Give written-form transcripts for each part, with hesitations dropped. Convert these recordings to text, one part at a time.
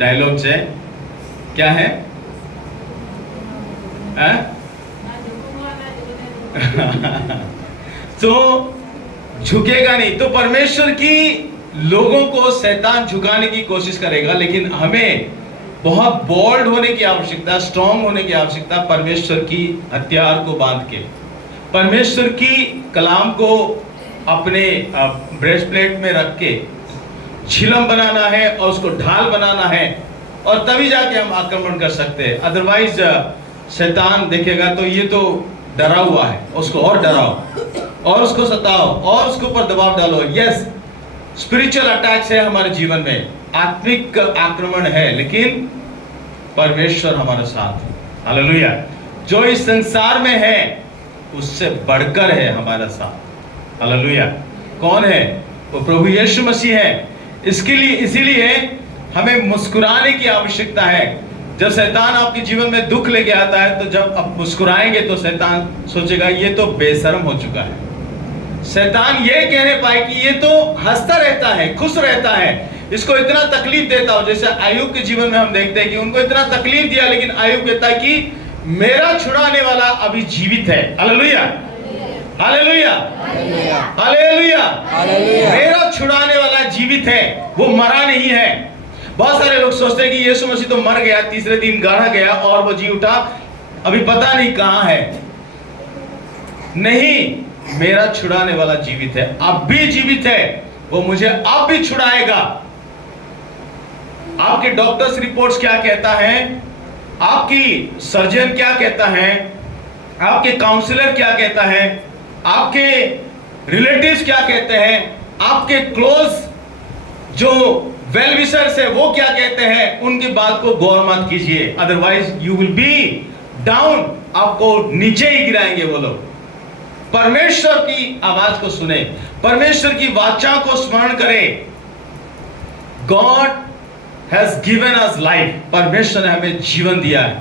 Dialogue છે क्या है तो झुकेगा नहीं। तो परमेश्वर की लोगों को शैतान झुकाने की कोशिश करेगा, लेकिन हमें बहुत बोल्ड होने की आवश्यकता, स्ट्रांग होने की आवश्यकता, परमेश्वर की हथियार को बांध के, परमेश्वर की कलाम को अपने ब्रेस्ट प्लेट में रख के झिलम बनाना है और उसको ढाल बनाना है, और तभी जाके हम आक्रमण कर सकते हैं। अदरवाइज शैतान देखेगा तो ये तो डरा हुआ है, उसको और डराओ और उसको सताओ और उसके ऊपर दबाव डालो। यस, स्पिरिचुअल अटैक्स है हमारे जीवन में, आत्मिक आक्रमण है, लेकिन परमेश्वर हमारे साथ है। हालेलुया। जो इस संसार में है उससे बढ़कर है हमारा साथ। हालेलुया। कौन है वो? प्रभु यीशु मसीह है। इसके लिए, इसीलिए हमें मुस्कुराने की आवश्यकता है। जब शैतान आपके जीवन में दुख लेके आता है, तो जब आप मुस्कुराएंगे तो शैतान सोचेगा ये तो बेशर्म हो चुका है। शैतान ये कहने पाए कि ये तो हंसता रहता है, खुश रहता है, इसको इतना तकलीफ देता हो। जैसे अय्यूब के जीवन में हम देखते हैं कि उनको इतना तकलीफ दिया, लेकिन अय्यूब कहता है कि मेरा छुड़ाने वाला अभी जीवित है। Hallelujah, hallelujah, hallelujah, hallelujah. मेरा छुड़ाने वाला जीवित है, वो मरा नहीं है। बहुत सारे लोग सोचते हैं कि यीशु मसीह तो मर गया, तीसरे दिन गाड़ा गया और वो जी उठा, अभी पता नहीं कहां है। नहीं, मेरा छुड़ाने वाला जीवित है, अब भी जीवित है, वो मुझे अब भी छुड़ाएगा। आपके डॉक्टर्स रिपोर्ट्स क्या कहता है, आपकी सर्जन क्या कहता है, आपके काउंसलर क्या कहता है, आपके रिलेटिव्स क्या कहते हैं, आपके क्लोज जो वेल विशर्स है वो क्या कहते हैं, उनकी बात को गौर मत कीजिए, otherwise you will be down. आपको नीचे ही गिराएंगे वो लोग। परमेश्वर की आवाज को सुने, परमेश्वर की वाचा को स्मरण करें। God has given us life. परमेश्वर ने हमें जीवन दिया है,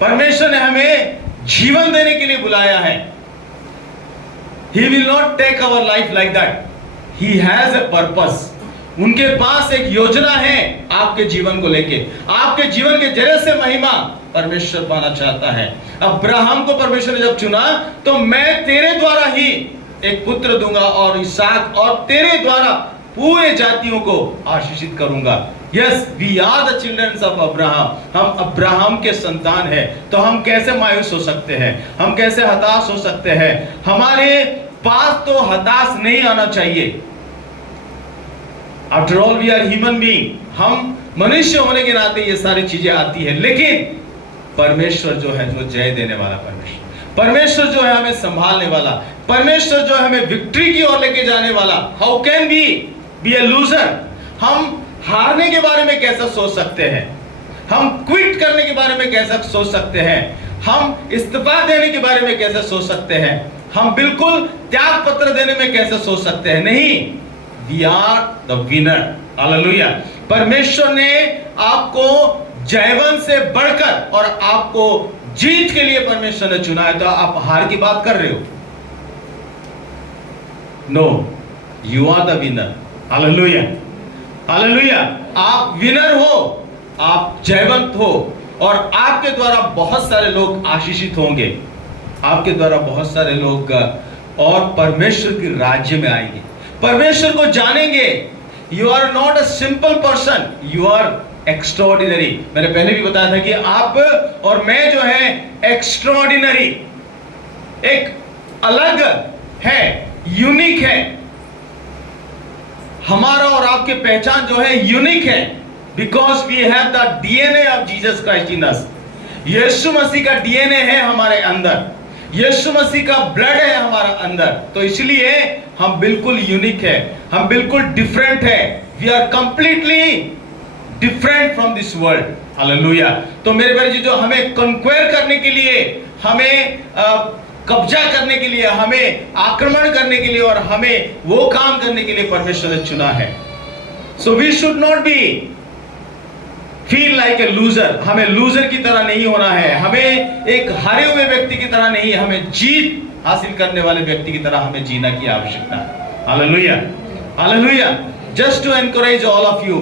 परमेश्वर ने हमें जीवन देने के लिए बुलाया है। He will not take our life like that. He has a purpose. उनके पास एक योजना है आपके जीवन को लेके। आपके जीवन के जरिए से महिमा परमेश्वर पाना चाहता है। अब्राहम को परमेश्वर ने जब चुना तो मैं तेरे द्वारा ही एक पुत्र दूंगा और इसहाक, और तेरे द्वारा पूरे जातियों को आशीषित करूंगा। Yes, we are the childrens of Abraham. हम अब्राहम के संतान हैं। तो हम कैसे मायूस हो सकते हैं, हम कैसे हताश हो सकते हैं? हमारे पास तो हताश नहीं आना चाहिए। After all we are human being. हम मनुष्य होने के नाते ये सारी चीजें आती है, लेकिन परमेश्वर जो है, जो जय देने वाला परमेश्वर, परमेश्वर जो है हमें संभालने वाला, परमेश्वर जो है हमें विक्ट्री की ओर लेके जाने वाला। How can we be a loser? हम हारने के बारे में कैसा सोच सकते हैं? हम क्विट करने के बारे में कैसा सोच सकते हैं? हम इस्तीफा देने के बारे में कैसे सोच सकते हैं? हम बिल्कुल त्याग पत्र देने में कैसे सोच सकते हैं? नहीं, we are the winner. Hallelujah. परमेश्वर ने आपको जयवंत से बढ़कर और आपको जीत के लिए परमेश्वर ने चुना है। तो आप हार की बात कर रहे हो? No, you are the winner. Hallelujah, hallelujah. आप विनर हो, आप जयवंत हो, और आपके द्वारा बहुत सारे लोग आशीषित होंगे, आपके द्वारा बहुत सारे लोग और परमेश्वर के राज्य में आएंगे, परमेश्वर को जानेंगे। You are not a simple person, you are extraordinary. मैंने पहले भी बताया था कि आप और मैं जो है एक्स्ट्राऑर्डिनरी, एक अलग है, यूनिक है। हमारा और आपके पहचान जो है यूनिक है, because we have the DNA of Jesus Christ in us. यीशु मसीह का डीएनए है हमारे अंदर, यीशु मसीह का ब्लड है हमारा अंदर। तो इसलिए हम बिल्कुल यूनिक है, हम बिल्कुल डिफरेंट है। We are completely different from this world. Hallelujah. तो मेरे भाई जी, जो हमें कंक्वेयर करने के लिए, हमें कब्जा करने के लिए, हमें आक्रमण करने के लिए और हमें वो काम करने के लिए परमेश्वर ने चुना है। So we should not be feel like a loser. हमें लूजर की तरह नहीं होना है, हमें एक हारे हुए व्यक्ति की तरह नहीं, हमें जीत हासिल करने वाले व्यक्ति की तरह हमें जीना की आवश्यकता है। Hallelujah, hallelujah. Just to encourage all of you,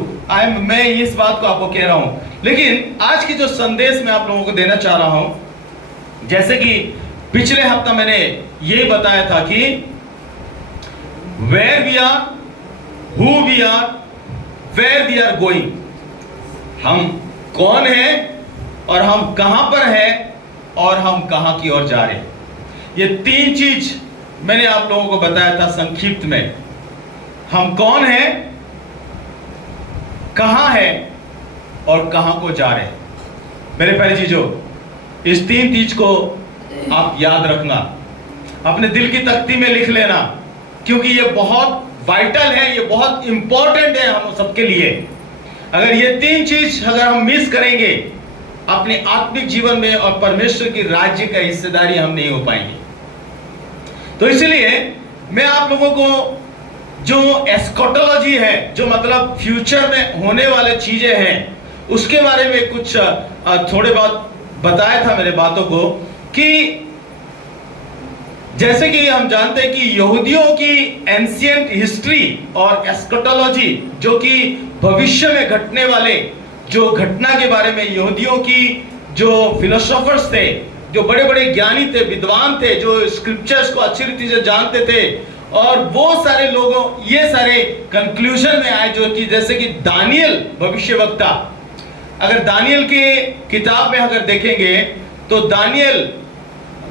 मैं इस बात को आपको कह रहा हूं। लेकिन आज की जो संदेश मैं आप लोगों को देना चाह रहा हूं, जैसे कि पिछले हफ्ता मैंने ये बताया था कि where we are, who we are, where we are going, हम कौन हैं और हम कहां पर हैं और हम कहां की ओर जा रहे हैं। ये तीन चीज मैंने आप लोगों को बताया था संक्षिप्त में। हम कौन हैं, कहां हैं और कहां को जा रहे हैं। मेरे प्यारे चीजों, इस तीन चीज को आप याद रखना, अपने दिल की तख्ती में लिख लेना, क्योंकि ये बहुत वाइटल है, ये बहुत इंपॉर्टेंट है हम सबके लिए। अगर ये तीन चीज अगर हम मिस करेंगे अपने आत्मिक जीवन में और परमेश्वर की राज्य का हिस्सेदारी हम नहीं हो पाएंगे। तो इसलिए मैं आप लोगों को जो एस्कोटोलॉजी है, जो मतलब फ्यूचर में होने वाले चीजें हैं, उसके बारे में कुछ थोड़े बहुत बताया था मेरे बातों को, कि जैसे कि हम जानते हैं कि यहूदियों की एंशिएंट हिस्ट्री और एस्कोटोलॉजी, जो कि भविष्य में घटने वाले जो घटना के बारे में यहूदियों की जो फिलोसोफर्स थे, जो बड़े बड़े ज्ञानी थे, विद्वान थे, जो स्क्रिप्चर्स को अच्छी रीति से जानते थे, और वो सारे लोगों ये सारे कंक्लूजन में आए, जो कि जैसे कि दानियल भविष्यवक्ता, अगर दानियल की किताब में अगर देखेंगे तो दानियल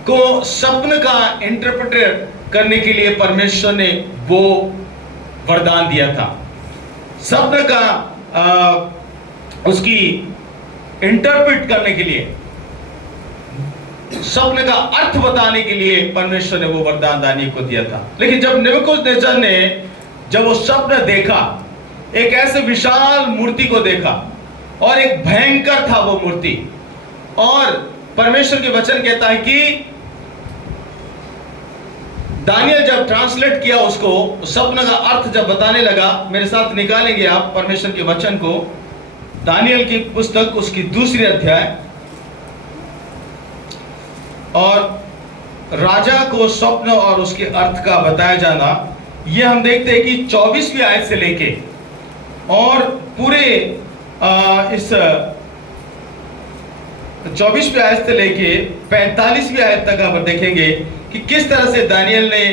को स्वप्न का इंटरप्रेट करने के लिए परमेश्वर ने वो वरदान दिया था। स्वप्न का उसकी इंटरप्रेट करने के लिए, स्वप्न का अर्थ बताने के लिए परमेश्वर ने वो वरदान दानियल को दिया था। लेकिन जब नेबूकदनेस्सर ने जब वो स्वप्न देखा, एक ऐसे विशाल मूर्ति को देखा और एक भयंकर था वो मूर्ति, और परमेश्वर के वचन कहता है कि दानियल जब ट्रांसलेट किया उसको, स्वप्न का अर्थ जब बताने लगा, मेरे साथ निकालेंगे आप परमेश्वर के वचन को, दानियल की पुस्तक उसकी 2 अध्याय, और राजा को स्वप्न और उसके अर्थ का बताया जाना, ये हम देखते हैं कि 24वीं आयत से लेके और पूरे इस 24वीं आयत से लेके 45वीं आयत तक आप देखेंगे कि किस तरह से दानियल ने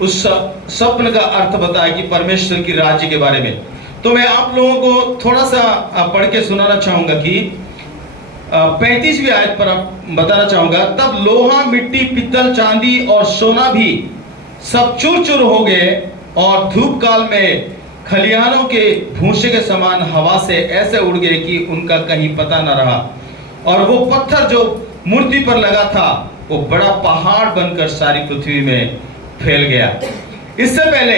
उस स्वप्न का अर्थ बताया कि परमेश्वर की राज्य के बारे में। तो मैं आप लोगों को थोड़ा सा पढ़ के सुनाना चाहूंगा कि 35वीं आयत पर बताना चाहूंगा, तब लोहा, मिट्टी, पित्तल, चांदी और सोना भी सब चूर चूर हो गए, और धूप काल में खलिहानों के भूसे के समान हवा से ऐसे उड़ गए कि उनका कहीं पता न रहा। और वो पत्थर जो मूर्ति पर लगा था वो बड़ा पहाड़ बनकर सारी पृथ्वी में फैल गया। इससे पहले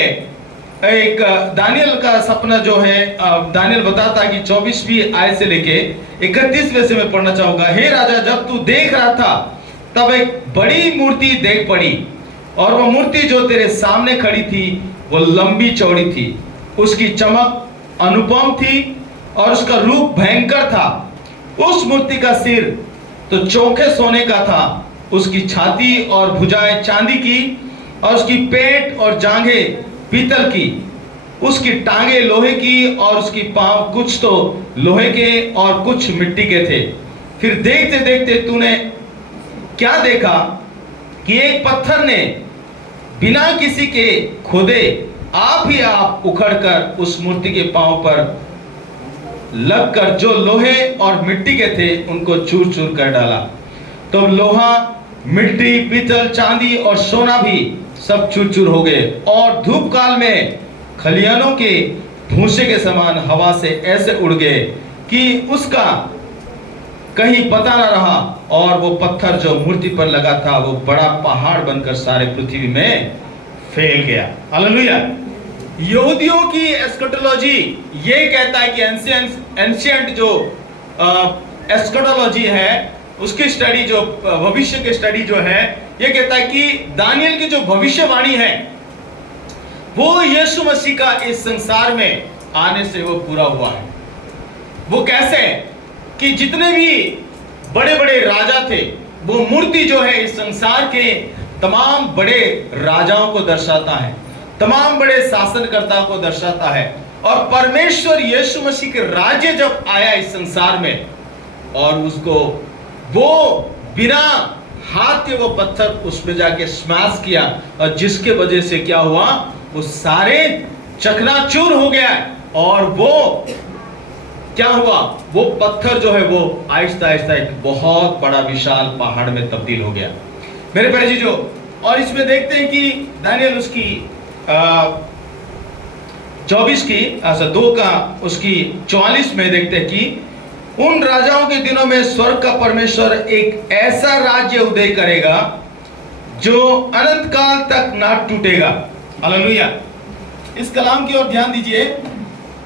एक दानियल का सपना जो है, दानियल बताता है कि 24वीं आयत से लेके 31वें से मैं पढ़ना चाहूंगा। हे राजा, जब तू देख रहा था तब एक बड़ी मूर्ति देख पड़ी, और वह मूर्ति जो तेरे सामने खड़ी थी वो लंबी चौड़ी थी, उसकी चमक अनुपम थी और उसका रूप भयंकर था। उस मूर्ति का सिर तो चोखे सोने का था, उसकी छाती और भुजाएं चांदी की, और उसकी पेट और जांघें पीतल की, उसकी टांगे लोहे की और उसकी पांव कुछ तो लोहे के और कुछ मिट्टी के थे। फिर देखते देखते तूने क्या देखा कि एक पत्थर ने बिना किसी के खोदे आप ही आप उखड़कर उस मूर्ति के पांव पर लगकर जो लोहे और मिट्टी के थे उनको चूर चूर कर डाला। तो लोहा, मिट्टी, पीतल, चांदी और सोना भी सब चूर चूर हो गए, और धूप काल में खलिहानों के भूसे के समान हवा से ऐसे उड़ गए कि उसका कहीं पता न रहा। और वो पत्थर जो मूर्ति पर लगा था वो बड़ा पहाड़ बनकर सारे पृथ्वी में फैल गया। हालेलुया। यहूदियों की एस्कटोलॉजी ये कहता है कि एंशिएंट जो एस्कटोलॉजी है उसकी स्टडी, जो भविष्य की स्टडी जो है, ये कहता है कि दानियल की जो भविष्यवाणी है वो यीशु मसीह का इस संसार में आने से वो पूरा हुआ है। वो कैसे कि जितने भी बड़े बड़े राजा थे, वो मूर्ति जो है इस संसार के तमाम बड़े राजाओं को दर्शाता है, तमाम बड़े शासनकर्ताओं को दर्शाता है। और परमेश्वर यीशु मसीह के राज्य जब आया इस संसार में, और उसको वो बिना हाथ के वो पत्थर उसमें जाके स्मैश किया, और जिसके वजह से क्या हुआ, वो सारे चकनाचूर हो गया। और वो क्या हुआ, वो पत्थर जो है वो आहिस्ता आहिस्ता एक बहुत बड़ा विशाल पहाड़ में तब्दील हो गया। मेरे प्यारे चीजों, और इसमें देखते हैं कि दानियल उसकी 24 की 2 का उसकी 44 में देखते हैं कि उन राजाओं के दिनों में स्वर्ग का परमेश्वर एक ऐसा राज्य उदय करेगा जो अनंत काल तक ना टूटेगा। हालेलुया। इस कलाम की ओर ध्यान दीजिए।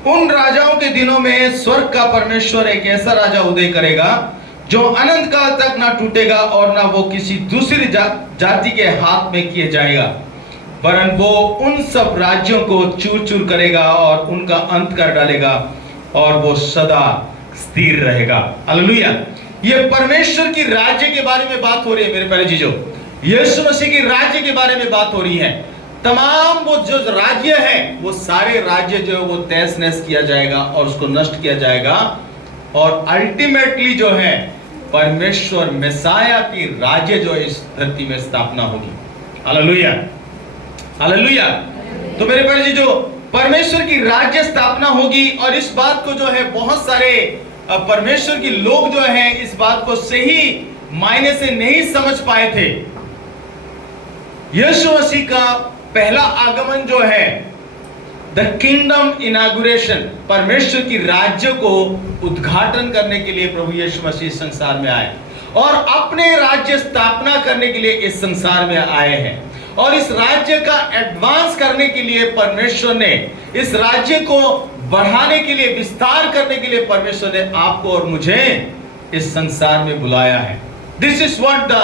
उन राजाओं के दिनों में स्वर्ग का परमेश्वर एक ऐसा राजा उदय करेगा जो अनंत काल तक ना टूटेगा और ना वो किसी दूसरी जाति के हाथ में किए जाएगा, वरन वो उन सब राज्यों को चूर चूर करेगा और उनका अंत कर डालेगा और वो सदा स्थिर रहेगा। हालेलुया। ये परमेश्वर की राज्य के बारे में बात हो रही है मेरे प्यारे चीजों। यीशु मसीह की राज्य के बारे में बात हो रही है। तमाम वो जो राज्य है, वो सारे राज्य जो है वो तहस नहस किया जाएगा और उसको नष्ट किया जाएगा, और अल्टीमेटली जो है परमेश्वर मेसाया की राज्य जो इस धरती में स्थापना होगी। Hallelujah, hallelujah. तो मेरे प्यारे चीजों, परमेश्वर की राज्य स्थापना होगी, और इस बात को जो है बहुत सारे परमेश्वर के लोग जो है इस बात को सही मायने से नहीं समझ पाए थे। यीशु मसीह का पहला आगमन जो है, द किंगडम इनॉग्रेशन, परमेश्वर की राज्य को उद्घाटन करने के लिए प्रभु यीशु मसीह संसार में आए और अपने राज्य स्थापना करने के लिए इस संसार में आए हैं। और इस राज्य का एडवांस करने के लिए परमेश्वर ने, इस राज्य को बढ़ाने के लिए, विस्तार करने के लिए परमेश्वर ने आपको और मुझे इस संसार में बुलाया है। This is what the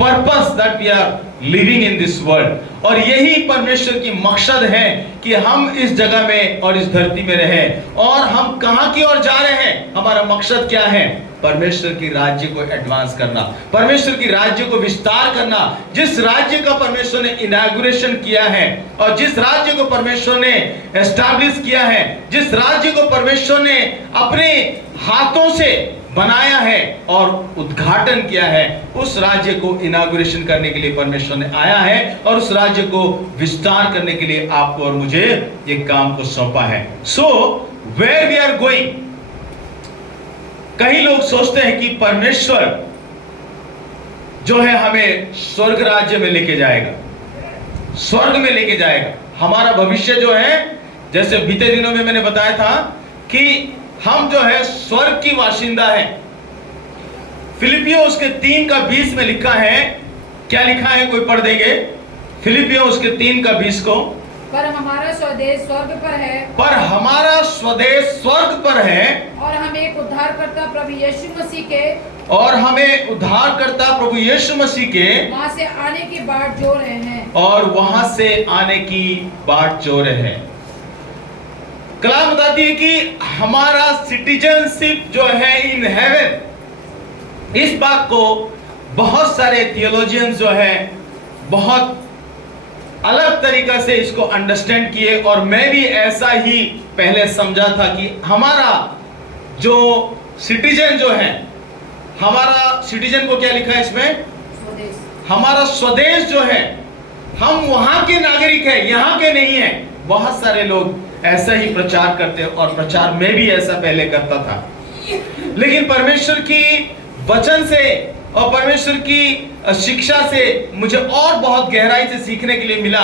purpose that we are living in this world. और यही परमेश्वर की मकसद है कि हम इस जगह में और इस धरती में रहें। और हम कहां की ओर जा रहे हैं, हमारा मकसद क्या है? परमेश्वर की राज्य को एडवांस करना, परमेश्वर की राज्य को विस्तार करना। जिस राज्य का परमेश्वर ने इनॉग्रेशन किया है और जिस राज्य को परमेश्वर ने एस्टैब्लिश किया है, जिस राज्य को परमेश्वर ने अपने हाथों से बनाया है और उद्घाटन किया है, उस राज्य को इनॉग्रेशन करने के लिए परमेश्वर ने आया है और उस राज्य को विस्तार करने के लिए आपको और मुझे ये काम को सौंपा है। So where we are going, कई लोग सोचते हैं कि परमेश्वर जो है हमें स्वर्ग राज्य में लेके जाएगा, स्वर्ग में लेके जाएगा। हमारा भविष्य जो है, जैसे बीते दिनों में मैंने बताया था कि हम जो है स्वर्ग की वासिंदा है। फिलिपियो उसके 3 का 20 में लिखा है, क्या लिखा है, कोई पढ़ देंगे? फिलिपियो उसके 3 का 20 को, पर हमारा स्वदेश स्वर्ग पर है, पर हमारा स्वदेश स्वर्ग पर है, और हम एक उद्धारकर्ता प्रभु यीशु मसीह के, और हमें उद्धारकर्ता प्रभु यीशु मसीह के वहां से आने की बाट जो रहे हैं, और वहां से आने की बाट जो रहे हैं। कलाम बताती है कि हमारा सिटीजनशिप जो है इन हेवन, इस बात को बहुत सारे थियोलॉजियंस जो है बहुत अलग तरीका से इसको अंडरस्टैंड किए, और मैं भी ऐसा ही पहले समझा था कि हमारा जो सिटीजन जो है, हमारा सिटीजन को क्या लिखा है इसमें? स्वदेश। हमारा स्वदेश जो है, हम वहां के नागरिक हैं, यहाँ के नहीं हैं। बहुत सारे लोग ऐसा ही प्रचार करते हैं और प्रचार में भी ऐसा पहले करता था, लेकिन परमेश्वर की वचन से और परमेश्वर की शिक्षा से मुझे और बहुत गहराई से सीखने के लिए मिला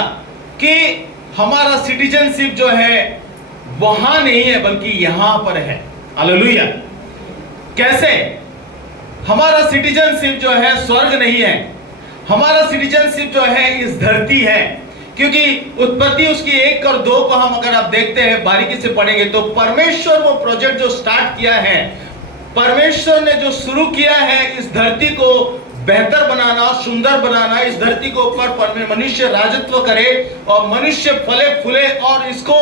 कि हमारा सिटीजनशिप जो है वहां नहीं है बल्कि यहां पर है। हालेलुया। कैसे? हमारा सिटीजनशिप जो है स्वर्ग नहीं है, हमारा सिटीजनशिप जो है इस धरती है। क्योंकि उत्पत्ति उसकी 1 और 2 को हम अगर आप देखते हैं, बारीकी से पढ़ेंगे, तो परमेश्वर वो प्रोजेक्ट जो स्टार्ट किया है, परमेश्वर ने जो शुरू किया है इस धरती को बेहतर बनाना, सुंदर बनाना, इस धरती को ऊपर मनुष्य राजत्व करे और मनुष्य फले फूले और इसको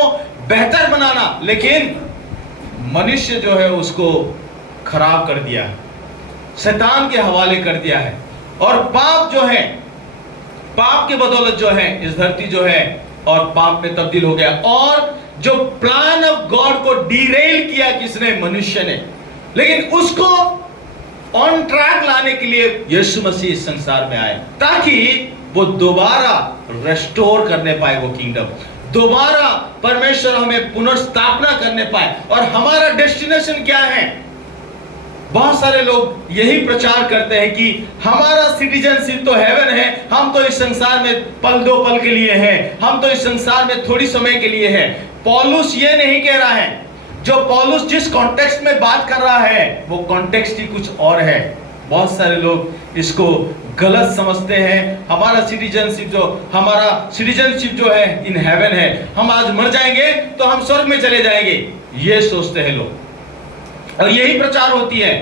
बेहतर बनाना, लेकिन मनुष्य जो है उसको खराब कर दिया है, शैतान के हवाले कर दिया है। और पाप जो है, पाप के बदौलत जो है इस धरती जो है और पाप में तब्दील हो गया। और जो प्लान ऑफ गॉड को डिरेल किया किसने? मनुष्य ने। लेकिन उसको ऑन ट्रैक लाने के लिए यीशु मसीह इस संसार में आए, ताकि वो दोबारा रेस्टोर करने पाए वो किंगडम, दोबारा परमेश्वर हमें पुनर्स्थापना करने पाए। और हमारा डेस्टिनेशन क्या है? बहुत सारे लोग यही प्रचार करते हैं कि हमारा सिटीजनशिप तो हेवन है, हम तो इस संसार में पल दो पल के लिए हैं, हम तो इस संसार में थोड़ी समय के लिए हैं। पौलुस ये नहीं कह रहा है। जो पौलुस जिस कॉन्टेक्स्ट में बात कर रहा है वो कॉन्टेक्स्ट ही कुछ और है। बहुत सारे लोग इसको गलत समझते हैं। हमारा सिटीजनशिप जो है इन हेवन है, हम आज मर जाएंगे तो हम स्वर्ग में चले जाएंगे, ये सोचते हैं लोग, और यही प्रचार होती है।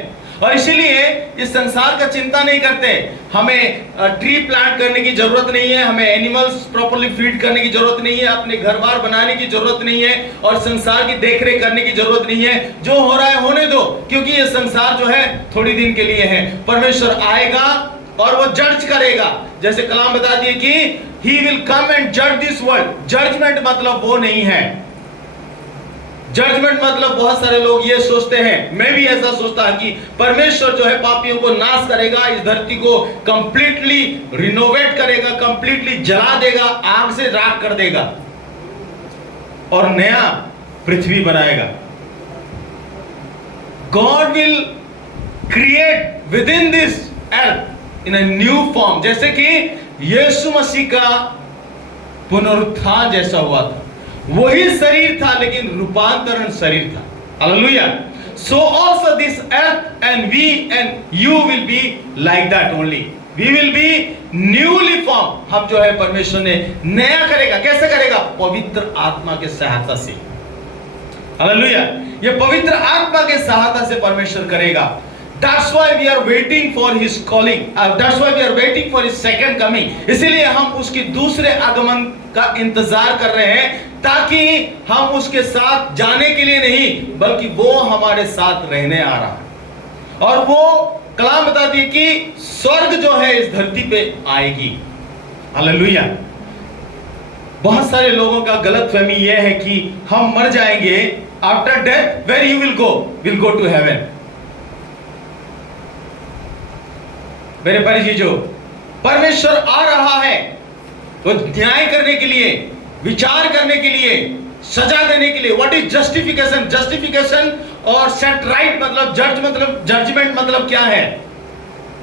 और इसीलिए इस संसार का चिंता नहीं करते। हमें ट्री प्लांट करने की जरूरत नहीं है, हमें एनिमल्स प्रॉपर्ली फीड करने की जरूरत नहीं है, अपने घर बार बनाने की जरूरत नहीं है, और संसार की देखरेख करने की जरूरत नहीं है। जो हो रहा है होने दो, क्योंकि ये संसार जो है थोड़ी दिन के लिए है। परमेश्वर आएगा और वो जज करेगा। जैसे कलाम बता दिए कि ही विल कम एंड जज दिस वर्ल्ड। जजमेंट मतलब वो नहीं है। जजमेंट मतलब बहुत सारे लोग ये सोचते हैं, मैं भी ऐसा सोचता हूं कि परमेश्वर जो है पापियों को नाश करेगा, इस धरती को कंप्लीटली रिनोवेट करेगा, कंप्लीटली जला देगा, आग से राख कर देगा और नया पृथ्वी बनाएगा। God will create with in this earth in a new form, जैसे कि यीशु मसीह का पुनरुत्थान जैसा हुआ था। वही शरीर था लेकिन रूपांतरण शरीर था। Hallelujah. So also this earth and we and you will be like that only. We will be newly formed. हम जो है परमेश्वर ने नया करेगा। कैसे करेगा? पवित्र आत्मा के सहायता से। हालेलुया। ये पवित्र आत्मा के सहायता से परमेश्वर करेगा। That's why we are waiting for his calling. That's why we are waiting for his second coming. इसीलिए हम उसकी दूसरे आगमन का इंतजार कर रहे हैं, ताकि हम उसके साथ जाने के लिए नहीं, बल्कि वो हमारे साथ रहने आ रहा है। और वो कलाम बता दी कि स्वर्ग जो है इस धरती पे आएगी। हालेलुया। बहुत सारे लोगों का गलतफहमी यह है कि हम मर जाएंगे, after death where you will go to heaven. मेरे परिजीजो, परमेश्वर आ रहा है वो न्याय करने के लिए, विचार करने के लिए, सजा देने के लिए। What is justification? जस्टिफिकेशन और सेट राइट मतलब जजमेंट मतलब क्या है?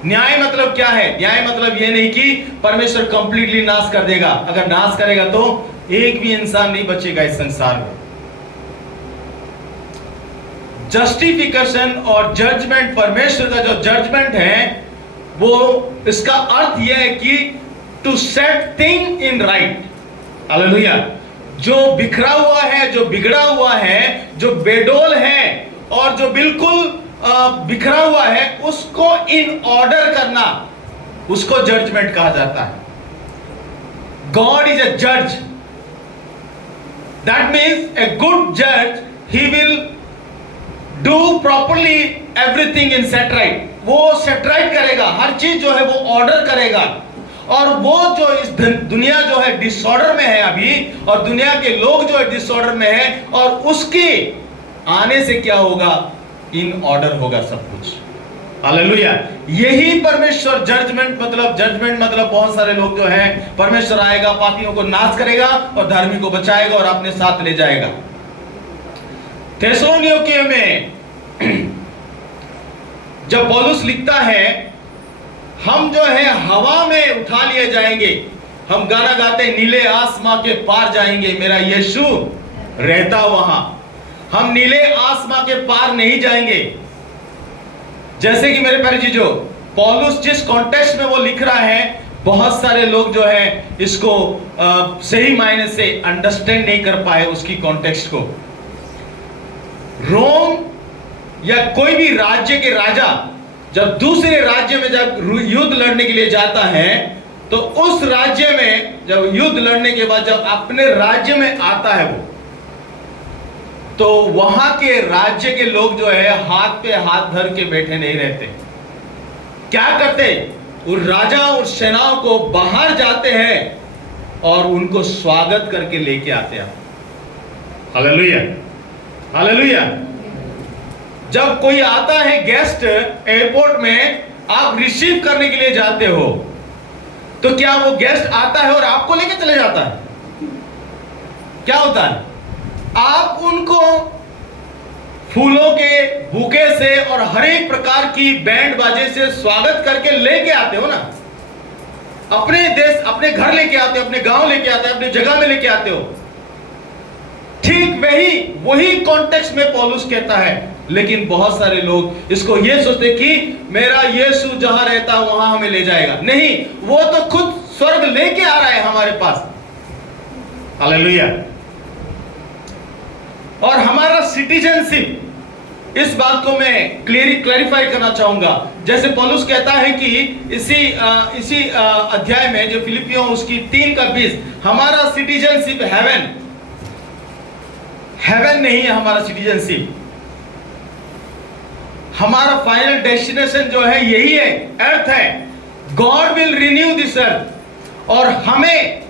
न्याय मतलब क्या है? न्याय मतलब ये नहीं कि परमेश्वर कंप्लीटली नाश कर देगा। अगर नाश करेगा तो एक भी इंसान नहीं बचेगा इस संसार में। जस्टिफिकेशन और जजमेंट, परमेश्वर का जो जजमेंट है वो इसका अर्थ यह है कि to set thing in right. Hallelujah. जो बिखरा हुआ है, जो बिगड़ा हुआ है, जो बेडोल है और जो बिल्कुल बिखरा हुआ है, उसको इन ऑर्डर करना, उसको जजमेंट कहा जाता है। गॉड इज अ जज। दैट मीन्स ए गुड जज, he will do properly everything in set right. वो सेट राइट करेगा, हर चीज जो है वो ऑर्डर करेगा। और वो जो इस दुनिया जो है डिसऑर्डर में है अभी, और दुनिया के लोग जो है डिसऑर्डर में है, और उसके आने से क्या होगा? इन ऑर्डर होगा सब कुछ। हालेलुया। यही परमेश्वर जजमेंट मतलब बहुत सारे लोग जो है, परमेश्वर आएगा, पापियों को नाश करेगा और धार्मिक को बचाएगा और अपने साथ ले जाएगा। थेसलोनिकियों में जब पौलुस लिखता है, हम जो है हवा में उठा लिए जाएंगे, हम गाना गाते हैं, नीले आसमां के पार जाएंगे, मेरा यीशु रहता वहां। हम नीले आसमां के पार नहीं जाएंगे। जैसे कि मेरे प्यारे जीजो, पौलुस जिस कॉन्टेक्स्ट में वो लिख रहा है, बहुत सारे लोग जो है इसको सही मायने से अंडरस्टैंड नहीं कर पाए उसकी कॉन्टेक्स्ट को। रोम या कोई भी राज्य के राजा जब दूसरे राज्य में जब युद्ध लड़ने के लिए जाता है, तो उस राज्य में जब युद्ध लड़ने के बाद जब अपने राज्य में आता है वो, तो वहां के राज्य के लोग जो है हाथ पे हाथ धर के बैठे नहीं रहते। क्या करते? वो राजा और सेनाओं को बाहर जाते हैं और उनको स्वागत करके लेके आते हैं। Hallelujah, hallelujah. जब कोई आता है गेस्ट एयरपोर्ट में, आप रिसीव करने के लिए जाते हो, तो क्या वो गेस्ट आता है और आपको लेके चले जाता है? क्या होता है? आप उनको फूलों के बुके से और हर एक प्रकार की बैंड बाजे से स्वागत करके लेके आते हो ना। अपने देश, अपने घर लेके आते हो, अपने गांव लेके आते हो, अपनी जगह में लेके आते हो। ठीक वही कॉन्टेक्स्ट में पौलुस कहता है। लेकिन बहुत सारे लोग इसको ये सोचते कि मेरा यीशु जहां रहता है वहां हमें ले जाएगा। नहीं, वो तो खुद स्वर्ग लेके आ रहा है हमारे पास। हालेलुया। और हमारा सिटीजनशिप, इस बात को मैं क्लैरिफाई करना चाहूंगा। जैसे पौलुस कहता है कि इसी अध्याय में, जो फिलिपियों उसकी 3:20, हमारा सिटीजनशिप हेवन नहीं है। हमारा सिटीजनशिप, हमारा फाइनल डेस्टिनेशन जो है यही है, अर्थ है। God will renew this earth, और हमें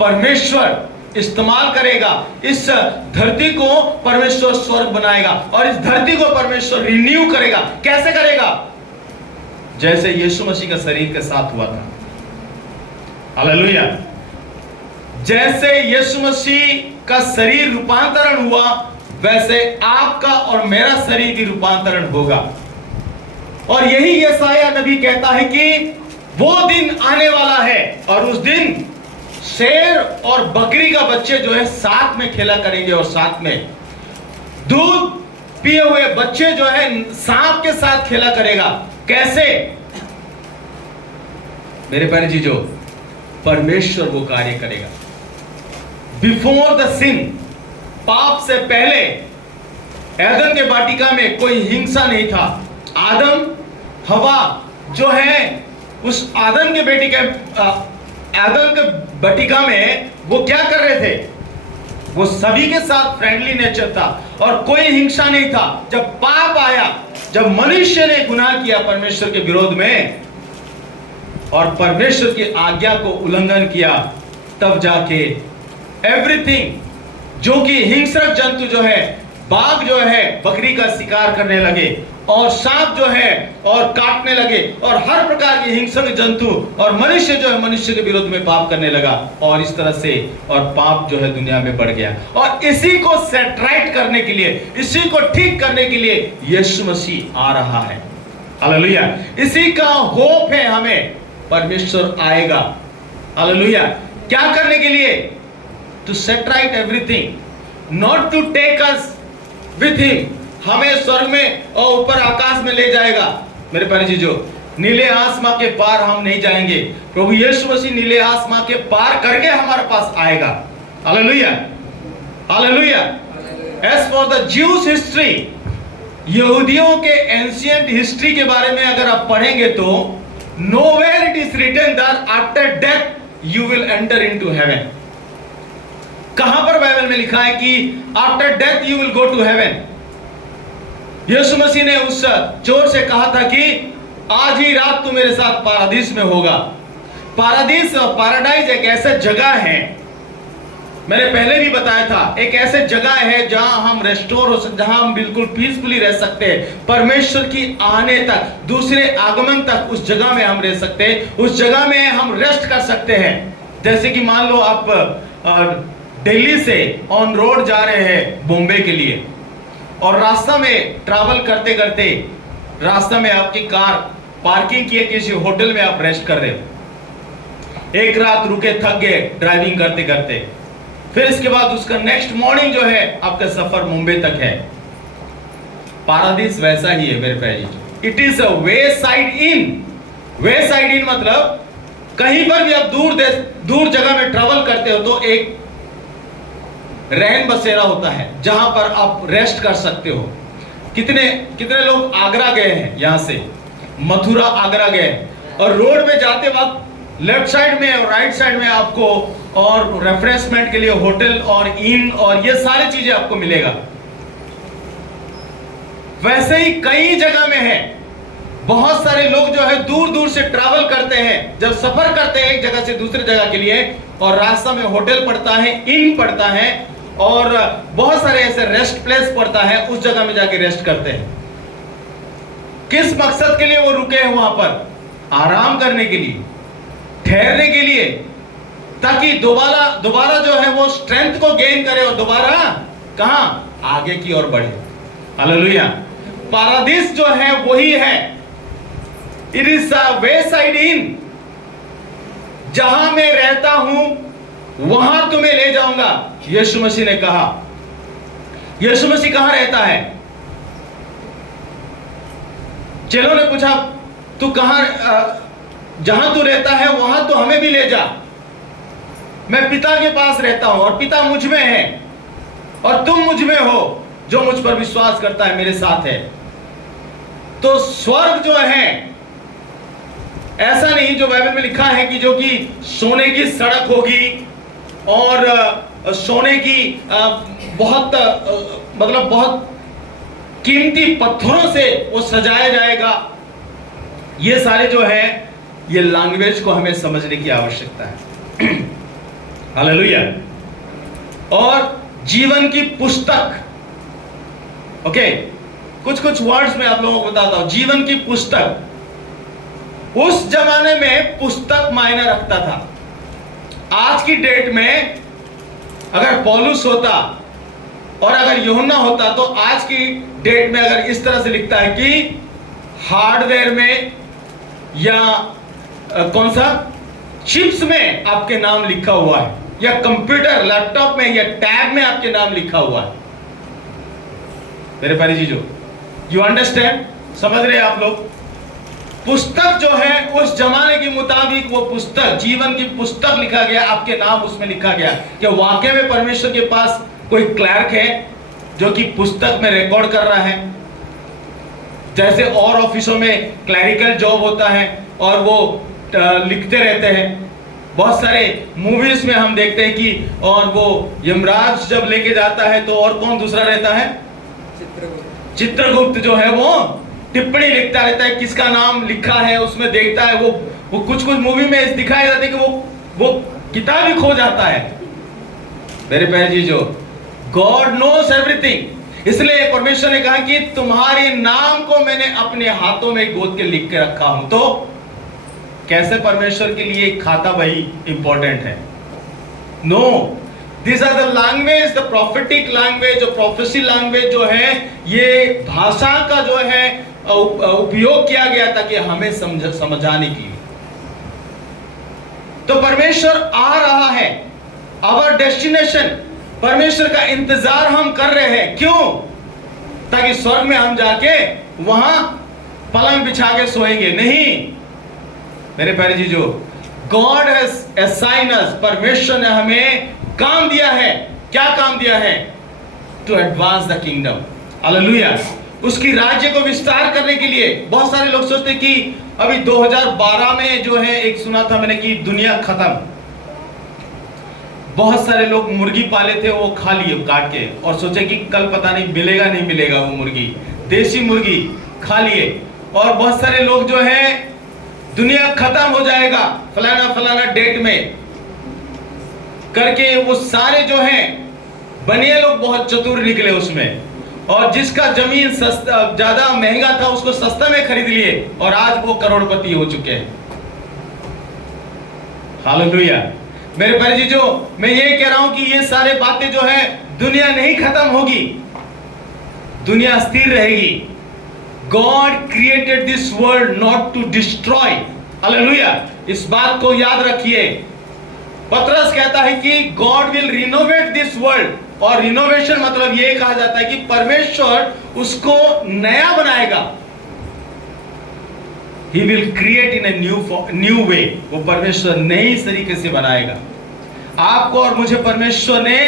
परमेश्वर इस्तेमाल करेगा। इस धरती को परमेश्वर स्वर्ग बनाएगा और इस धरती को परमेश्वर रिन्यू करेगा। कैसे करेगा? जैसे यीशु मसीह का शरीर के साथ हुआ था। हालेलुया। जैसे यीशु मसीह का शरीर रूपांतरण हुआ, वैसे आपका और मेरा शरीर भी रूपांतरण होगा। और यही यशायाह नबी कहता है कि वो दिन आने वाला है और उस दिन शेर और बकरी का बच्चे जो है साथ में खेला करेंगे, और साथ में दूध पिए हुए बच्चे जो है सांप के साथ खेला करेगा। कैसे? मेरे प्यारे चीजों, परमेश्वर वो कार्य करेगा। बिफोर द सिन, पाप से पहले एदन के वाटिका में कोई हिंसा नहीं था। आदम हवा जो है, उस आदम के बेटी के आदम के वाटिका में वो क्या कर रहे थे? वो सभी के साथ फ्रेंडली नेचर था और कोई हिंसा नहीं था। जब पाप आया, जब मनुष्य ने गुनाह किया परमेश्वर के विरोध में और परमेश्वर की आज्ञा को उल्लंघन किया, तब जाके एवरीथिंग, जो कि हिंसक जंतु जो है, बाघ जो है बकरी का शिकार करने लगे, और सांप जो है और काटने लगे, और हर प्रकार के हिंसक जंतु, और मनुष्य जो है मनुष्य के विरोध में पाप करने लगा, और इस तरह से और पाप जो है दुनिया में बढ़ गया। और इसी को सेट राइट करने के लिए, इसी को ठीक करने के लिए यीशु मसीह आ रहा है। हालेलुया। इसी का होप है हमें, परमेश्वर आएगा। हालेलुया। क्या करने के लिए? To set right everything, not to take us with him, हमें स्वर्ग में और ऊपर आकाश में ले जाएगा। मेरे प्यारे चीजों, नीले आसमां के पार हम नहीं जाएंगे। प्रभु यीशु मसीह नीले आसमां के पार करके हमारे पास आएगा। Hallelujah, hallelujah. As for the Jews history, यहूदियों के एंशिएंट हिस्ट्री के बारे में अगर आप पढ़ेंगे तो nowhere it is written that after death you will enter into heaven. कहां पर बाइबल में लिखा है कि after death you will go to heaven? यीशु मसीह ने उस चोर से कहा था कि आज ही रात तू मेरे साथ पारादीस में होगा। पारादीस, पैराडाइज एक ऐसा जगह है, मैंने पहले भी बताया था, एक ऐसे जगह है जहां हम रेस्टोर हो सकते, जहां हम बिल्कुल पीसफुली रह सकते हैं। परमेश्वर की आने तक, दूसरे आगमन तक उस जगह में हम रह सकते हैं। उस जगह में हम रेस्ट कर सकते हैं। जैसे कि मान लो आप दिल्ली से ऑन रोड जा रहे हैं बॉम्बे के लिए, और रास्ता में ट्रैवल करते करते रास्ता में आपकी कार पार्किंग किए किसी होटल में आप रेस्ट कर रहे हो, एक रात रुके, थक गए ड्राइविंग करते करते, फिर इसके बाद उसका नेक्स्ट मॉर्निंग जो है आपका सफर मुंबई तक है। पारादीस वैसा ही है मेरे प्यारे। It is a way side in. Way side इन मतलब कहीं पर भी आप दूर जगह में ट्रैवल करते हो तो एक रहन बसेरा होता है जहां पर आप रेस्ट कर सकते हो। कितने लोग आगरा गए हैं, यहां से मथुरा आगरा गए, और रोड में जाते वक्त लेफ्ट साइड में और राइट साइड में आपको और रिफ्रेशमेंट के लिए होटल और इन और ये सारी चीजें आपको मिलेगा। वैसे ही कई जगह में है। बहुत सारे लोग जो है दूर दूर से ट्रैवल करते हैं, जब सफर करते हैं एक जगह से दूसरे जगह के लिए, और रास्ता में होटल पड़ता है, इन पड़ता है, और बहुत सारे ऐसे रेस्ट प्लेस पड़ता है, उस जगह में जाके रेस्ट करते हैं। किस मकसद के लिए वो रुके हैं वहां पर? आराम करने के लिए, ठहरने के लिए, ताकि दोबारा जो है वो स्ट्रेंथ को गेन करे और दोबारा कहां? आगे की ओर बढ़े। हालेलुया। पारादीस जो है वही है, it is a way side इन। जहां मैं रहता हूं वहां तुम्हें ले जाऊंगा, यीशु मसीह ने कहा। यीशु मसीह कहां रहता है? चेलों ने पूछा, तू कहां, जहां तू रहता है वहां तो हमें भी ले जा। मैं पिता के पास रहता हूं और पिता मुझ में है और तुम मुझ में हो, जो मुझ पर विश्वास करता है मेरे साथ है। तो स्वर्ग जो है ऐसा नहीं जो बाइबल में लिखा है कि जो कि सोने की सड़क होगी और सोने की बहुत मतलब बहुत कीमती पत्थरों से वो सजाया जाएगा। ये सारे जो है ये लैंग्वेज को हमें समझने की आवश्यकता है। हालेलुया। और जीवन की पुस्तक, ओके, कुछ वर्ड्स में आप लोगों को बताता हूं। जीवन की पुस्तक, उस जमाने में पुस्तक मायने रखता था। आज की डेट में अगर पौलुस होता और अगर यूहन्ना होता तो आज की डेट में अगर इस तरह से लिखता है कि हार्डवेयर में या कौन सा चिप्स में आपके नाम लिखा हुआ है, या कंप्यूटर लैपटॉप में या टैब में आपके नाम लिखा हुआ है। मेरे प्यारे जीजो, यू अंडरस्टैंड? समझ रहे हैं आप लोग? पुस्तक जो है उस जमाने के मुताबिक वो पुस्तक, जीवन की पुस्तक लिखा गया, आपके नाम उसमें लिखा गया। कि वाकई में परमेश्वर के पास कोई क्लर्क है जो कि पुस्तक में रिकॉर्ड कर रहा है। जैसे और ऑफिसों में क्लरिकल जॉब होता है और वो लिखते रहते हैं। बहुत सारे मूवीज में हम देखते हैं कि और वो यमराज जब लेके जाता है तो और कौन दूसरा रहता है? चित्रगुप्त जो है वो टिप्पणी लिखता रहता है, किसका नाम लिखा है उसमें देखता है। वो कुछ मूवी में दिखाया जाता है कि वो किताब ही खो जाता है। मेरे प्यारे जीजो, गॉड नोस एवरीथिंग। इसलिए परमेश्वर ने कहा कि तुम्हारे नाम को मैंने अपने हाथों में गोद के लिख के रखा हूं। तो कैसे परमेश्वर के लिए खाता बही इंपॉर्टेंट है? No, this are the language, the prophetic language, prophecy language जो है, ये भाषा का जो है उपयोग किया गया ताकि हमें समझाने के लिए। तो परमेश्वर आ रहा है, आवर डेस्टिनेशन, परमेश्वर का इंतजार हम कर रहे हैं। क्यों? ताकि स्वर्ग में हम जाके वहां पलंग बिछा के सोएंगे नहीं। मेरे प्यारे जीजो, गॉड हैज असाइन्ड अस, परमेश्वर ने हमें काम दिया है। क्या काम दिया है? To advance the kingdom. Hallelujah. उसकी राज्य को विस्तार करने के लिए। बहुत सारे लोग सोचते हैं कि अभी 2012 में जो है एक सुना था मैंने कि दुनिया खत्म। बहुत सारे लोग मुर्गी पाले थे, वो खा लिए काट के और सोचे कि कल पता नहीं मिलेगा नहीं मिलेगा वो मुर्गी, देसी मुर्गी खा लिए। और बहुत सारे लोग जो है दुनिया खत्म हो जाएगा फलाना डेट में करके, वो सारे जो हैं बनिए लोग बहुत चतुर निकले उसमें। और जिसका जमीन सस्ता ज्यादा महंगा था उसको सस्ता में खरीद लिए और आज वो करोड़पति हो चुके हैं। हालेलुया। मेरे प्यारे जीजो, मैं ये कह रहा हूं कि ये सारे बातें जो है, दुनिया नहीं खत्म होगी, दुनिया स्थिर रहेगी। God created this world not to destroy. Hallelujah. इस बात को याद रखिए। पतरस कहता है कि God will renovate this world, और रिनोवेशन मतलब यह कहा जाता है कि परमेश्वर उसको नया बनाएगा। He will create in a new way। वो परमेश्वर नई तरीके से बनाएगा आपको और मुझे। परमेश्वर ने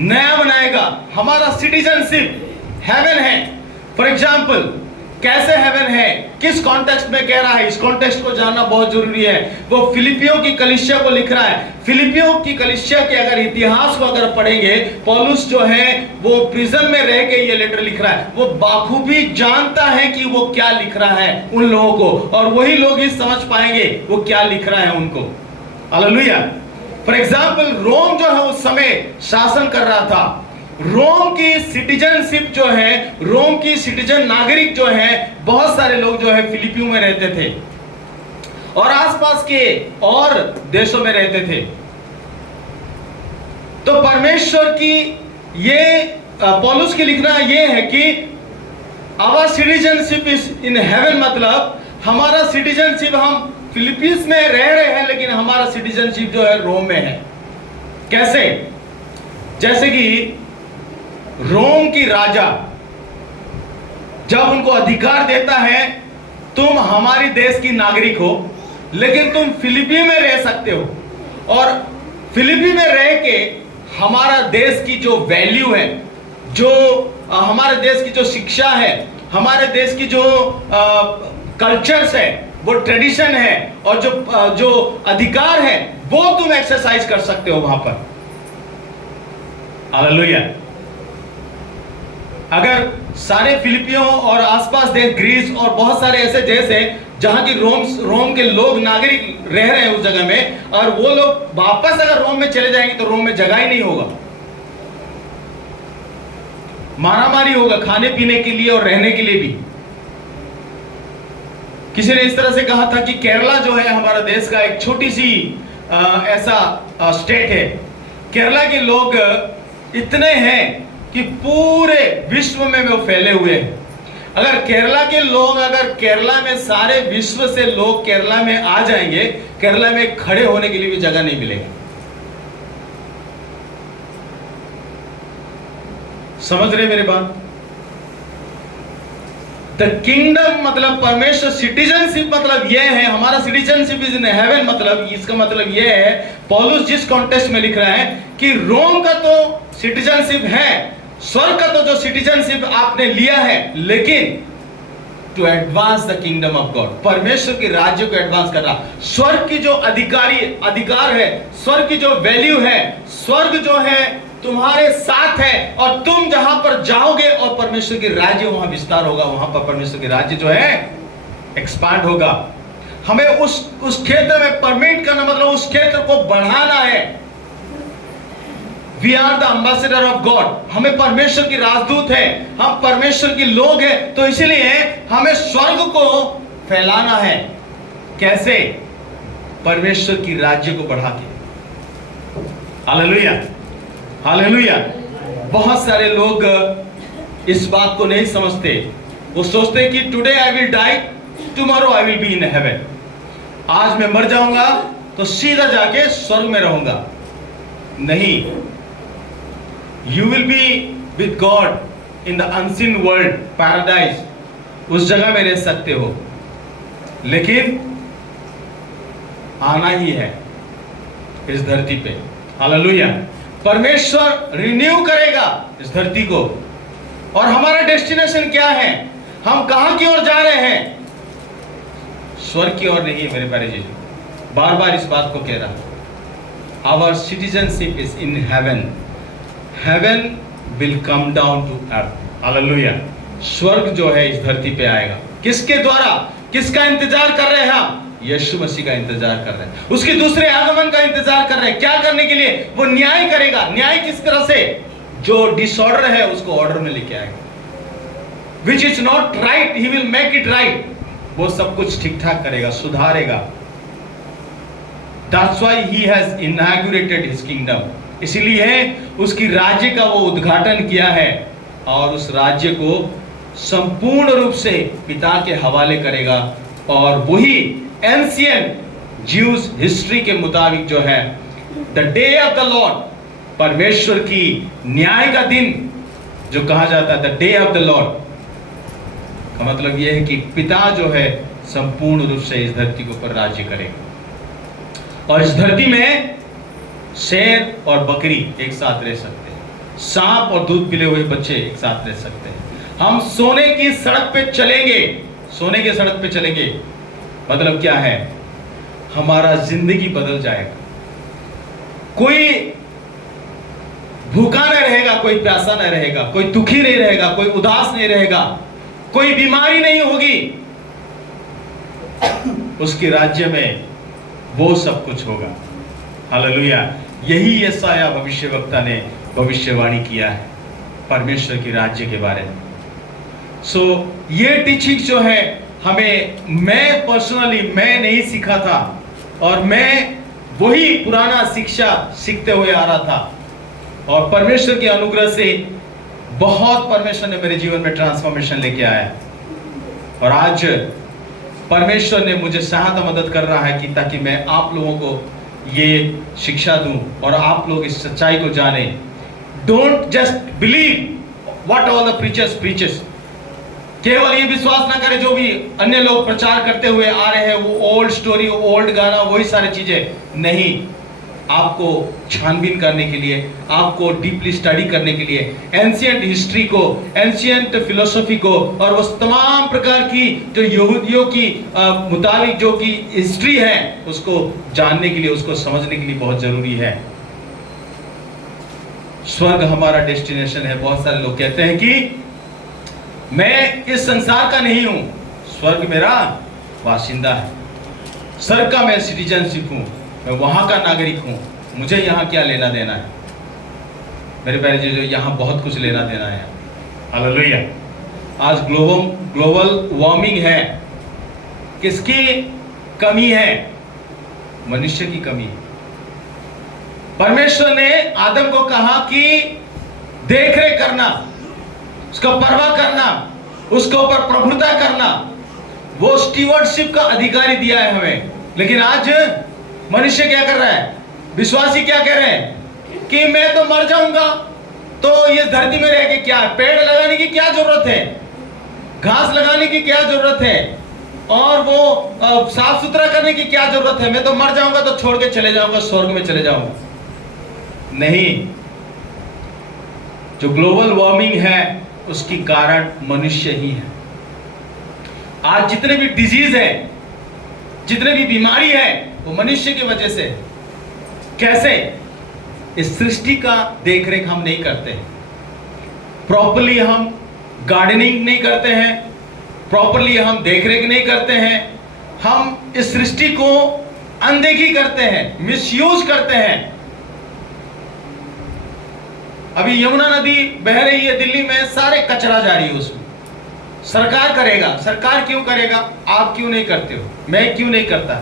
नया बनाएगा। हमारा सिटीजनशिप हेवन है। फॉर एग्जाम्पल, कैसे हेवन है, किस कॉन्टेक्स्ट में कह रहा है, इस कॉन्टेक्स्ट को जानना बहुत जरूरी है। वो फिलिपियों की कलीसिया को लिख रहा है। फिलिपियों की कलीसिया के अगर इतिहास को अगर पढ़ेंगे, पौलुस जो है वो प्रिजन में रह के ये लेटर लिख रहा है। वो बाखूबी जानता है कि वो क्या लिख रहा है उन लोगों को, और वही लोग ही समझ पाएंगे वो क्या लिख रहा है उनको। हालेलुया। फॉर एग्जाम्पल रोम जो है उस समय शासन कर रहा था। रोम की सिटीजनशिप जो है, रोम की सिटीजन नागरिक जो है, बहुत सारे लोग जो है फिलिपियो में रहते थे और आसपास के और देशों में रहते थे। तो परमेश्वर की ये पौलुस की लिखना ये है कि our citizenship is in heaven, मतलब हमारा सिटीजनशिप, हम फिलिपींस में रह रहे हैं लेकिन हमारा सिटीजनशिप जो है रोम में है। कैसे? जैसे कि रोम की राजा जब उनको अधिकार देता है, तुम हमारी देश की नागरिक हो लेकिन तुम फिलिपी में रह सकते हो, और फिलिपी में रह के हमारा देश की जो वैल्यू है, जो हमारे देश की जो शिक्षा है, हमारे देश की जो कल्चर्स है, वो ट्रेडिशन है और जो अधिकार है, वो तुम एक्सरसाइज कर सकते हो वहां पर। हालेलुया। अगर सारे फिलिपियों और आसपास देश ग्रीस और बहुत सारे ऐसे देश हैं जहां की रोम के लोग नागरिक रह रहे हैं उस जगह में, और वो लोग वापस अगर रोम में चले जाएंगे तो रोम में जगह ही नहीं होगा, मारामारी होगा खाने पीने के लिए और रहने के लिए भी। किसी ने इस तरह से कहा था कि केरला जो है हमारा देश का एक छोटी सी ऐसा स्टेट है। केरला के लोग इतने हैं कि पूरे विश्व में वो फैले हुए हैं। अगर केरला के लोग, अगर केरला में सारे विश्व से लोग केरला में आ जाएंगे, केरला में खड़े होने के लिए भी जगह नहीं मिलेगी। समझ रहे मेरी बात? द किंगडम मतलब परमेश्वर, सिटीजनशिप मतलब यह है, हमारा सिटीजनशिप इज इन हेवन, मतलब इसका मतलब यह है, पौलुस जिस कॉन्टेक्स्ट में लिख रहा है कि रोम का तो सिटीजनशिप है, स्वर्ग का तो जो सिटीजनशिप आपने लिया है, लेकिन to advance the kingdom of God, परमेश्वर के राज्य को एडवांस कर रहा। स्वर्ग की जो अधिकार है, स्वर्ग की जो वैल्यू है, स्वर्ग जो है तुम्हारे साथ है, और तुम जहां पर जाओगे और परमेश्वर के राज्य वहां विस्तार होगा, वहां पर परमेश्वर के राज्य जो है एक्सपांड होगा। हमें उस क्षेत्र में परमिट करना, मतलब उस क्षेत्र को बढ़ाना है। We are the ambassador of God, हमें परमेश्वर की राजदूत है, हम परमेश्वर के लोग हैं, तो इसलिए हमें स्वर्ग को फैलाना है। कैसे? परमेश्वर की राज्य को बढ़ा के। Hallelujah, hallelujah. बहुत सारे लोग इस बात को नहीं समझते। वो सोचते हैं कि today I will die, tomorrow I will be in heaven. आज मैं मर जाऊंगा तो सीधा जाके स्वर्ग में रहूंगा। नहीं, you will be with God in the unseen world, paradise, उस जगह में रह सकते हो, लेकिन आना ही है इस धरती पे। हालेलुया। परमेश्वर रिन्यू करेगा इस धरती को। और हमारा डेस्टिनेशन क्या है? हम कहां की ओर जा रहे हैं? स्वर्ग की ओर नहीं है मेरे प्यारे जीजू। बार बार इस बात को कह रहा। Our citizenship is in heaven, heaven will come down to earth. Hallelujah. स्वर्ग जो है इस धरती पे आएगा। किसके द्वारा? किसका इंतजार कर रहे हैं हम? यीशु मसीह का इंतजार कर रहे हैं, उसके दूसरे आगमन का इंतजार कर रहे हैं। क्या करने के लिए? वो न्याय करेगा। न्याय किस तरह से? जो डिसऑर्डर है उसको ऑर्डर में लेके आएगा। Which is not right, he will make it right. वो सब कुछ ठीक ठाक करेगा, सुधारेगा। That's why he has inaugurated his kingdom. इसलिए उसकी राज्य का वो उद्घाटन किया है, और उस राज्य को संपूर्ण रूप से पिता के हवाले करेगा। और वही एंशिएंट ज्यूज हिस्ट्री के मुताबिक जो है, the day of the Lord, परमेश्वर की न्याय का दिन जो कहा जाता है, the day of the Lord का मतलब यह है कि पिता जो है संपूर्ण रूप से इस धरती के ऊपर राज्य करेगा। और इस धरती में शेर और बकरी एक साथ रह सकते हैं, सांप और दूध पिले हुए बच्चे एक साथ रह सकते हैं। हम सोने की सड़क पे चलेंगे, सोने की सड़क पे चलेंगे। मतलब क्या है? हमारा जिंदगी बदल जाएगा। कोई भूखा नहीं रहेगा, कोई प्यासा नहीं रहेगा, कोई दुखी नहीं रहेगा, कोई उदास नहीं रहेगा, कोई बीमारी नहीं होगी। उसके राज्य में वो सब कुछ होगा। हालेलुया। यही यशायाह भविष्यवक्ता ने भविष्यवाणी किया है परमेश्वर के राज्य के बारे में। सो ये टीचिंग जो है मैं पर्सनली नहीं सीखा था, और मैं वही पुराना शिक्षा सीखते हुए आ रहा था, और परमेश्वर के अनुग्रह से बहुत परमेश्वर ने मेरे जीवन में ट्रांसफॉर्मेशन लेके आया। और आज परमेश्वर ने मुझे सहायता मदद कर रहा है कि ताकि मैं आप लोगों को ये शिक्षा दूं और आप लोग इस सच्चाई को जाने। Don't just believe what all the preachers preaches. केवल ये विश्वास ना करें जो भी अन्य लोग प्रचार करते हुए आ रहे हैं, वो ओल्ड स्टोरी, ओल्ड गाना, वही सारी चीजें नहीं। आपको छानबीन करने के लिए, आपको डीपली स्टडी करने के लिए एंशिएंट हिस्ट्री को, एंशिएंट फिलोसफी को, और वो तमाम प्रकार की जो यहूदियों की मुताबिक जो की हिस्ट्री है, उसको जानने के लिए, उसको समझने के लिए बहुत जरूरी है। स्वर्ग हमारा डेस्टिनेशन है। बहुत सारे लोग कहते हैं कि मैं इस संसार का नहीं हूं, स्वर्ग मेरा वासिंदा है। स्वर्ग का मैं सिटीजनशिप हूं, मैं वहां का नागरिक हूं, मुझे यहां क्या लेना देना है। मेरे प्यारे जी, जो यहां बहुत कुछ लेना देना है। हालेलुया। आज ग्लोबल वार्मिंग है, किसकी कमी है? मनुष्य की कमी। परमेश्वर ने आदम को कहा कि देख रेख करना, उसका परवाह करना, उसके ऊपर प्रभुता करना, वो स्टीवर्डशिप का अधिकारी दिया है हमें। लेकिन आज मनुष्य क्या कर रहा है? विश्वासी क्या कह रहे हैं कि मैं तो मर जाऊंगा, तो इस धरती में रह के क्या, पेड़ लगाने की क्या जरूरत है, घास लगाने की क्या जरूरत है, और वो साफ सुथरा करने की क्या जरूरत है? मैं तो मर जाऊंगा तो छोड़ के चले जाऊंगा, स्वर्ग में चले जाऊंगा। नहीं, जो ग्लोबल वार्मिंग है उसकी कारण मनुष्य ही है। आज जितने भी डिजीज है, जितने भी बीमारी है, वो मनुष्य की वजह से। कैसे? इस सृष्टि का देखरेख हम नहीं करते, प्रॉपर्ली हम गार्डनिंग नहीं करते हैं, प्रॉपर्ली हम देखरेख नहीं करते हैं, हम इस सृष्टि को अनदेखी करते हैं, मिसयूज करते हैं। अभी यमुना नदी बह रही है दिल्ली में, सारे कचरा जा रही है उसमें। सरकार करेगा, सरकार क्यों करेगा? आप क्यों नहीं करते हो? मैं क्यों नहीं करता?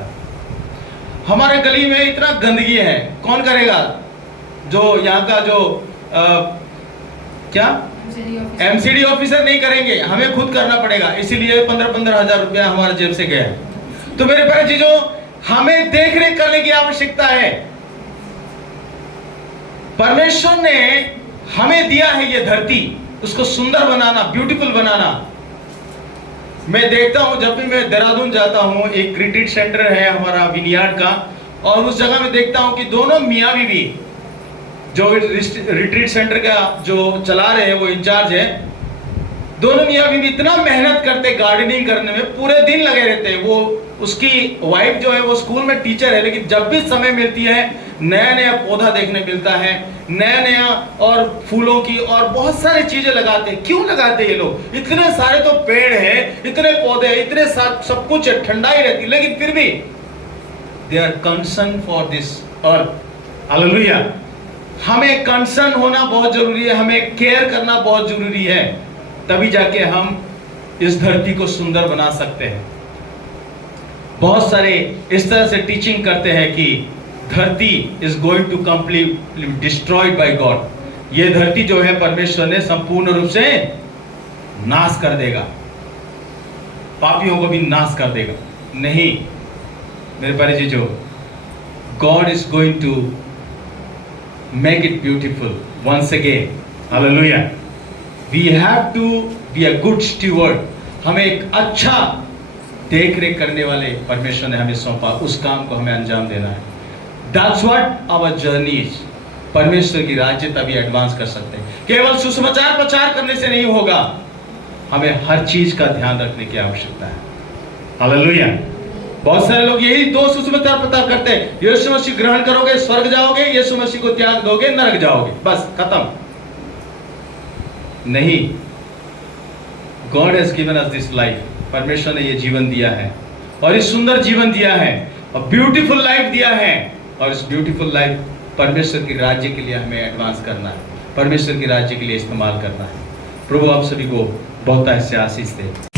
हमारे गली में इतना गंदगी है, कौन करेगा? जो यहाँ का जो क्या एमसीडी ऑफिसर नहीं करेंगे, हमें खुद करना पड़ेगा। इसीलिए 15-15 हजार रुपया हमारे जेब से गया। तो मेरे प्यारे चीजों, हमें देख रेख करने की आवश्यकता है। परमेश्वर ने हमें दिया है ये धरती, उसको सुंदर बनाना, ब्यूटीफुल बनाना। मैं देखता हूं, जब भी मैं देहरादून जाता हूं, एक रिट्रीट सेंटर है हमारा विनियार्ड का, और उस जगह में देखता हूं कि दोनों मियां बीवी जो रिट्रीट सेंटर का जो चला रहे हैं, वो इंचार्ज है, दोनों मियां बीवी इतना मेहनत करते गार्डनिंग करने में, पूरे दिन लगे रहते हैं। वो उसकी वाइफ जो है वो स्कूल में टीचर है, लेकिन जब भी समय मिलती है नया नया पौधा देखने मिलता है, नया नया और फूलों की और बहुत सारी चीजें लगाते हैं। क्यों लगाते हैं ये लोग? इतने सारे तो पेड़ हैं, इतने पौधे, इतने सब कुछ है, ठंडाई रहती, लेकिन फिर भी they are concern for this earth. Hallelujah. हमें कंसर्न होना बहुत जरूरी है, हमें केयर करना बहुत जरूरी है, तभी जाके हम इस धरती को सुंदर बना सकते हैं। बहुत सारे इस तरह से टीचिंग करते हैं कि धरती is going to completely destroyed by God. ये धरती जो है परमेश्वर ने संपूर्ण रूप से नाश कर देगा, पापियों को भी नाश कर देगा। नहीं मेरे प्यारे जी, जो God is going to make it beautiful once again. Hallelujah. We have to be a good steward. हमें एक अच्छा देख रेख करने वाले परमेश्वर ने हमें सौंपा, उस काम को हमें अंजाम देना है। That's what our journey is। परमेश्वर की राज्य तभी एडवांस कर सकते हैं, केवल सुसमाचार प्रचार करने से नहीं होगा, हमें हर चीज का ध्यान रखने की आवश्यकता है। हालेलुया। बहुत सारे लोग यही दो सुसमाचार प्रचार करते हैं, यीशु मसीह ग्रहण करोगे स्वर्ग जाओगे, यीशु मसीह को त्याग दोगे नरक जाओगे, बस खत्म। नहीं, God has given us this life. परमेश्वर ने ये जीवन दिया है, और इस सुंदर जीवन दिया है, और ब्यूटीफुल लाइफ दिया है, और इस ब्यूटीफुल लाइफ परमेश्वर के राज्य के लिए हमें एडवांस करना है, परमेश्वर के राज्य के लिए इस्तेमाल करना है। प्रभु आप सभी को बहुत ऐसे आशीष दे।